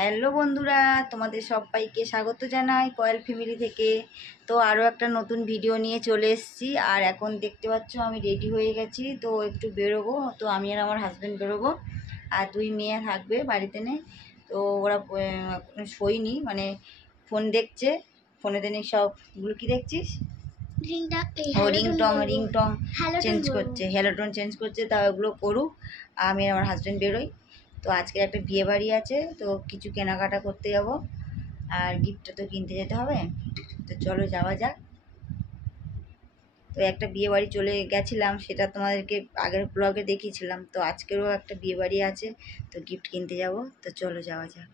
Hello বন্ধুরা, তোমাদের সবাইকে স্বাগত জানাই কয়েল ফ্যামিলি থেকে। তো আরও একটা নতুন ভিডিও নিয়ে চলে এসেছি। আর এখন দেখতে পাচ্ছ আমি রেডি হয়ে গেছি, তো একটু বেরোবো। তো আমি আর আমার হাজব্যান্ড বেরোবো, আর দুই মেয়ে থাকবে বাড়িতে নেই। তো ওরা শোয়নি, মানে ফোন দেখছে। ফোনেতে নেই সবগুলো। কি দেখছিস? রিংটং চেঞ্জ করছে, হ্যালোটন চেঞ্জ করছে। তা ওগুলো করুক, আমি আর আমার হাজব্যান্ড বেরোই। তো আজকে একটা বিয়ে বাড়ি আছে, তো কিছু কেনাকাটা করতে যাব, আর গিফটটা তো কিনতে যেতে হবে। তো চলো যাওয়া যাক। তো একটা বিয়ে বাড়ি চলে গেছিলাম, সেটা তোমাদেরকে আগের ব্লগে দেখিয়েছিলাম। তো আজকেরও একটা বিয়ে বাড়ি আছে, তো গিফট কিনতে যাব। তো চলো যাওয়া যাক।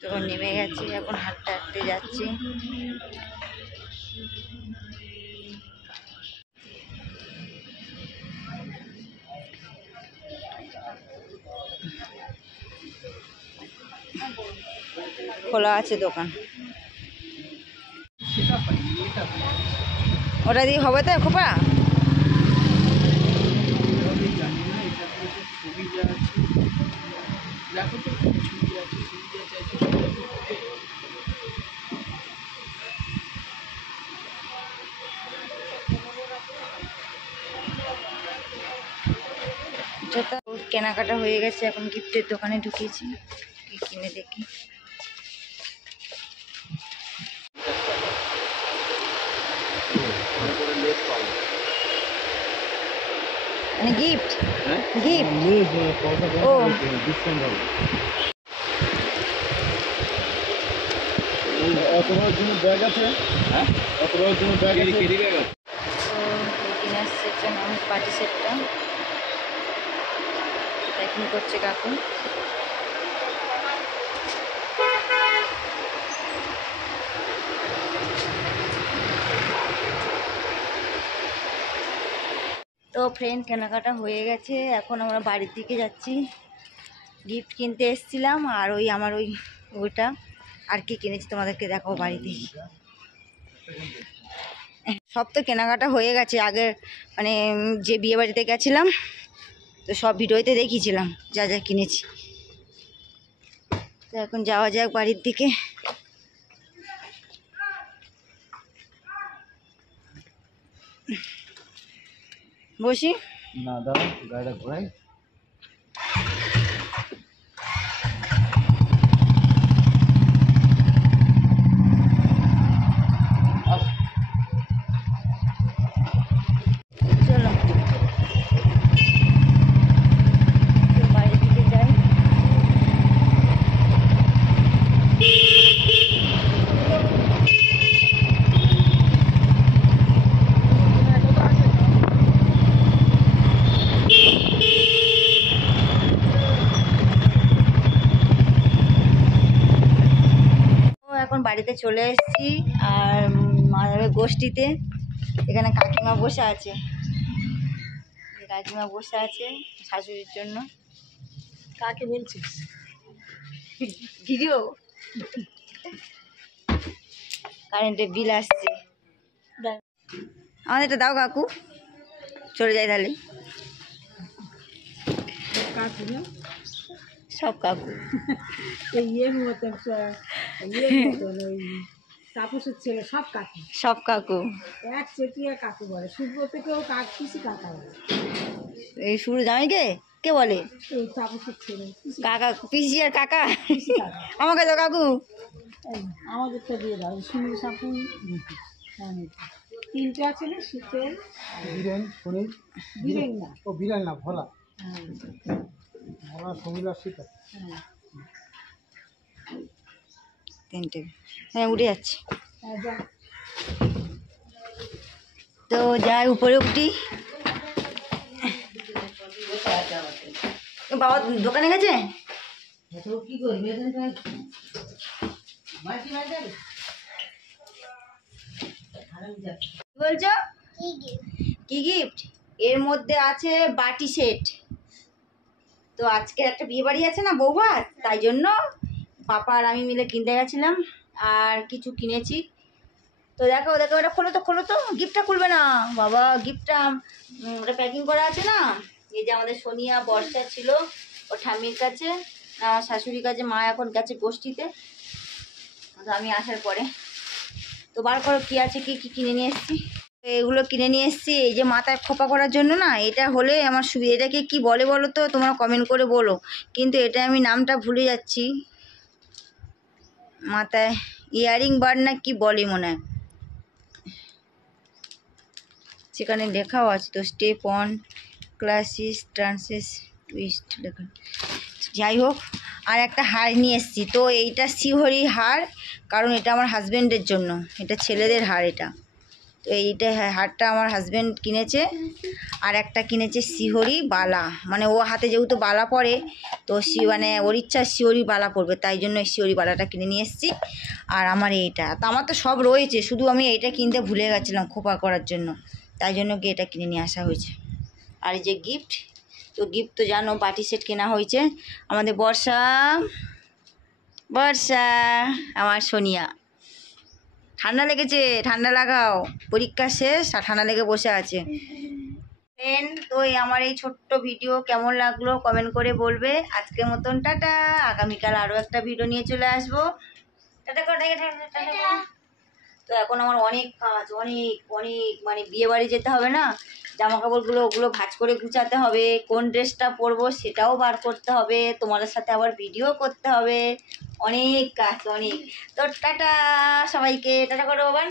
তো নেমে গেছি, এখন হাঁটতে হাঁটতে যাচ্ছি। খোলা আছে দোকান, ওটা দিয়ে হবে তো খোপা? কেনাকাটা হয়ে গেছে, এখন গিফটের দোকানে ঢুকিয়েছি। কিনে দেখি। মানে গিফট গিফট ও অত বড় জন্য ব্যাগ আছে। হ্যাঁ, অত বড় জন্য ব্যাগ আছে। কেরি ব্যাগ আছে। কিনে আসছে একটা মানুষ পার্টি সেটটা। প্যাকিং করছে কাকু। তো ফ্রেন্ড, কেনাকাটা হয়ে গেছে, এখন আমরা বাড়ির দিকে যাচ্ছি। গিফট কিনতে এসেছিলাম, আর ওই আমার ওইটা আর কি কিনেছি তোমাদেরকে দেখাবো বাড়িতে। সব তো কেনাকাটা হয়ে গেছে, আগের মানে যে বিয়ে বাড়িতে গেছিলাম, তো সব ভিডিওতে দেখিয়েছিলাম যা যা কিনেছি। তো এখন যাওয়া যাক বাড়ির দিকে। বসি না দাদা, গাড়িটা ঘোরাই। চলো বাড়ির দিকে যাই। এখন বাড়িতে চলে এসেছি, আর মায়ের গোষ্ঠীতে এখানে কাকিমা বসে আছে। কাকিমা বসে আছে শাশুড়ির জন্য। কাকে বলছিস? ভিডিও। কারেন্টের বিল আসছে, আমাদের এটা দাও কাকু। চলে যাই তাহলে। কাকু না, সব কাকু ইয়ের মতন, তাপসের ছেলে, সব কাকু, সব কাকু এক চেটিয়া কাকু বলে। সুব্রতকেও পিসি কাকা বলে। এই সুর জামাইকে কে বলে? এই তাপসের ছেলে কাকা, পিসি আর কাকা। আমাকে তো কাকু। আমাদেরটা দিয়ে দাও। সুনীল সাপু তিনটে আছে না, শীতের বীরেন, সুনীল, বীরেন না, ও বীরেন না, ভোলা। ভোলা, সুনীল আর শীতের। হ্যাঁ, তিনটে। হ্যাঁ, উঠে যাচ্ছি। তো যাই, উপরে উঠি। বাবা দোকানে গেছে। কি করবি বলছো? কি গিফট? এর মধ্যে আছে বাটি সেট। তো আজকে একটা বিয়ে বাড়ি আছে না, বৌভাত, তাই জন্য পাপা আর আমি মিলে কিনতে গেছিলাম আর কিছু কিনেছি। তো দেখো দেখো, ওটা খোলো তো, গিফটটা খুলবে না বাবা, গিফটটা ওটা প্যাকিং করা আছে না। এই যে আমাদের সোনিয়া বর্ষা ছিল ও ঠাম্মির কাছে, আমার শাশুড়ির কাছে, মা এখন গেছে গোষ্ঠীতে, তো আমি আসার পরে। তো বার করো কী আছে, কি কি কিনে নিয়ে এসেছি। এগুলো কিনে নিয়ে এসেছি এই যে মাথায় খোপা করার জন্য না, এটা হলে আমার সুবিধা। এটাকে কি বলে বলো তো, তোমরা কমেন্ট করে বলো, কিন্তু এটা আমি নামটা ভুলে যাচ্ছি। মাথায় ইয়ারিং বার না কি বলে মনে হয়, সেখানে লেখাও আছে তো, স্টেপ অন ক্লাসিস ট্রান্সেস টুইস্ট লেখা। যাই হোক, আর একটা হার নিয়ে এসেছি। তো এইটা শিহরি হার, কারণ এটা আমার হাজব্যান্ডের জন্য, এটা ছেলেদের হার এটা। তো এইটা হারটা আমার হাজব্যান্ড কিনেছে। আর একটা কিনেছে শিহরি বালা, মানে ও হাতে যেহেতু বালা পরে, তো মানে ওর ইচ্ছা শিহরি বালা পরবে, তাই জন্য এই শিহরি বালাটা কিনে নিয়ে এসেছি। আর আমার এইটা তো, আমার তো সব রয়েছে, শুধু আমি এইটা কিনতে ভুলে গেছিলাম খোপা করার জন্য, তাই জন্য কি এটা কিনে নিয়ে আসা হয়েছে। আর এই যে গিফট, তো গিফট তো জানো, পার্টি সেট কেনা হয়েছে আমাদের বর্ষা আমার সোনিয়া। ঠান্ডা লেগেছে, ঠান্ডা লাগাও, পরীক্ষা শেষ আর ঠান্ডা লেগে বসে আছে। তো আমার এই ছোট্ট ভিডিও কেমন লাগলো কমেন্ট করে বলবে। আজকের মতন টাটা, আগামীকাল আরও একটা ভিডিও নিয়ে চলে আসবো। টাটা করে টাটা। তো এখন আমার অনেক কাজ, অনেক অনেক, মানে বিয়ে বাড়ি যেতে হবে না, জামা কাপড়গুলো ওগুলো ভাঁজ করে গুছাতে হবে, কোন ড্রেসটা পরবো সেটাও বার করতে হবে, তোমাদের সাথে আবার ভিডিও করতে হবে, অনেক কাজ অনেক। তো টাটা সবাইকে, টাটা করো বাবা।